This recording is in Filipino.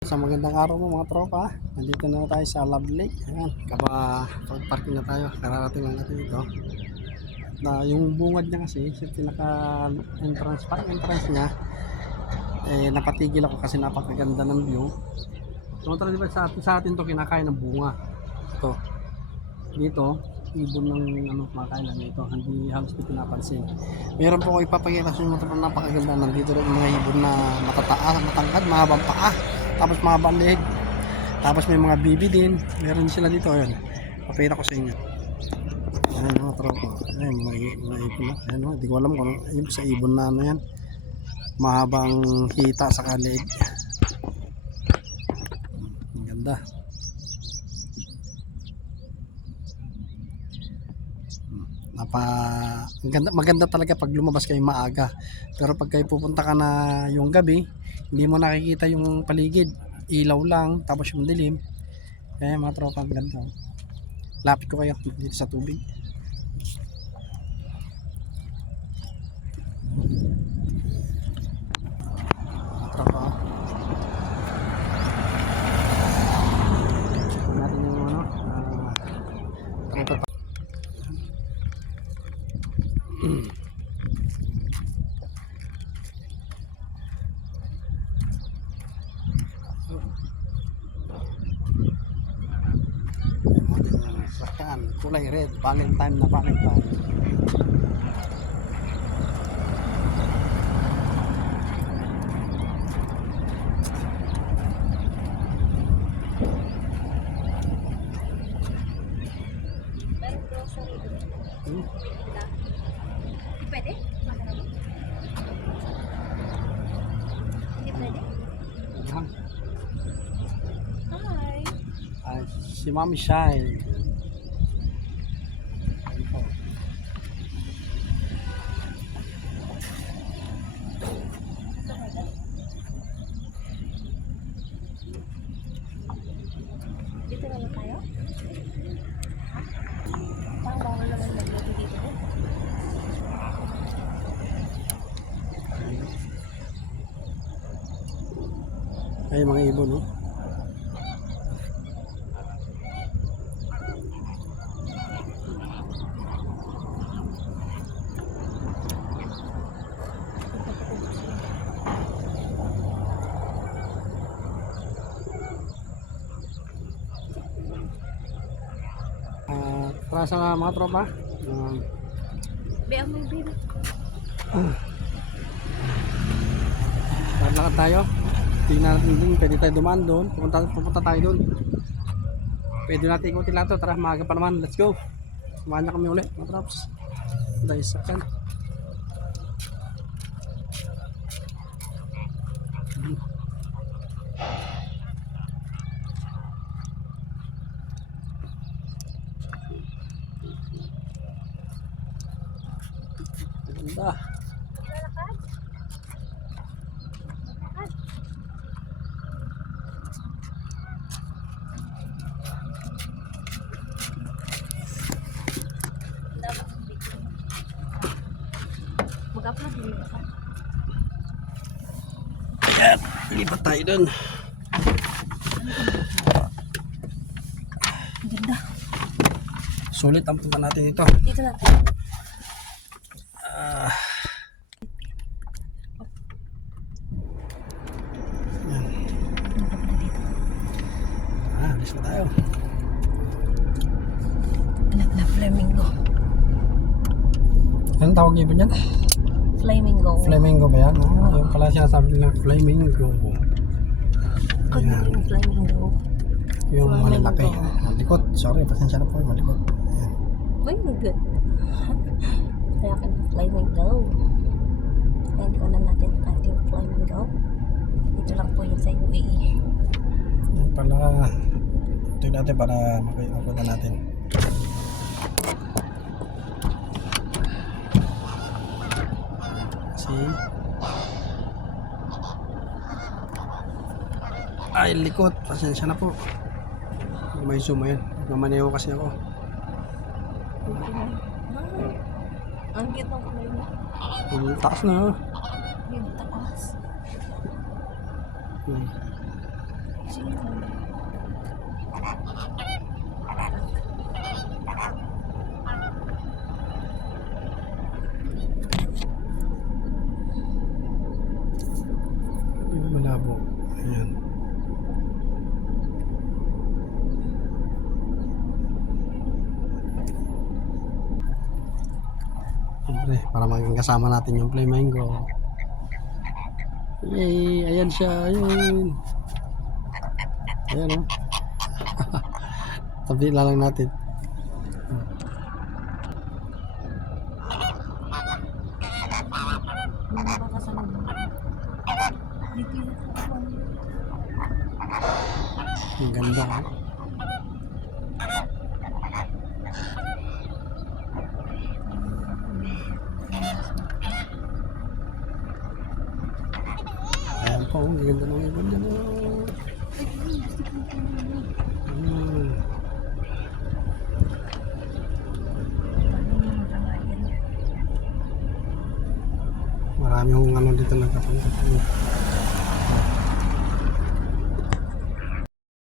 Sa magandang araw mo mga tropa. Nandito na tayo sa Love Lake. Ayan, pag-parking na tayo. Kararating lang natin ito. Na yung bungad niya kasi, yung pinaka entrance, parang entrance niya, napatigil ako kasi napakaganda ng view. So, di ba sa atin to kinakain ng bunga. Ito. Dito, ibon ng kumakain lang dito. Hindi halos di pinapansin. Meron po ko ipapakita sa inyo mga napakaganda. Nandito rin mga ibon na matataas, matangkad, mahabang paa. Tapos mahabang leg. Tapos may mga bibi din. Meron sila dito. Ayan. Papakita ko sa inyo. Ayan mga tropa. Ayan mga ibon na. Ayan o. Hindi ko alam kung ano. Ayun sa ibon na ano yan. Mahabang hita sa kalig. Ang ganda. Maganda talaga pag lumabas kayo maaga, pero pag kayo pupunta ka na yung gabi, hindi mo nakikita yung paligid, ilaw lang tapos yung dilim. Kaya mga tropa, ang ganda. Lapit ko kayo dito sa tubig. Mga tropa, natin yung tropa. Sakyan, kulay red, Valentine na Valentine. Pwede? Hindi pwede? Ayan. Hi! Si Mami Shine. Dito na lang tayo? Ha? Parang bawal naman magluto dito. Ay mga ibon, no? Para sa mga tropa, Be, ang may baby. lakad tayo. Tingnan natin din, pwede tayo dumaan doon. Pupunta tayo doon. Pwede natin ikutin lahat to. Tara, maaga pa naman. Let's go. Samahan niya kami ulit, mga trops. Dahil sa kan. Ganda. Mag-upload din ba? Ayan, lipat tayo doon. Ang ganda. Sulit ang punta natin ito. Dito na tayo. Alis na tayo. Anak na flamingo. Anong tawag niyo ba yan? Flamingo. Flamingo ba yan? Yung pala sinasabi nila flamingo. Kanya yung flamingo. Yung Flamingo. malalaki. Malikot. Sorry, pasensya na po. Malikot. Ayan. Uy, good. Kaya ka ng flamingo. Hindi ko na natin ang ating flamingo. Dito lang po yun sa UAE. Yan pala. Ito natin para makita natin. Kasi ay likot. Pasensya na po. May zoom yan. Nagmamaneho kasi ako. Ang cute ng kulay mo. Yung taas na. Yung taas. Sige lang. Hindi malabo. Ayan. Siyempre, para maging kasama natin yung flamingo. Yay! Ayan siya. Ayun. Ayan o. Tabi na lang natin. Mga baka sa loob. Dito yung katawan. Ang ganda. Ayan po. Ang ganda ng ibon niya. Marami yung ano dito nagkapunta.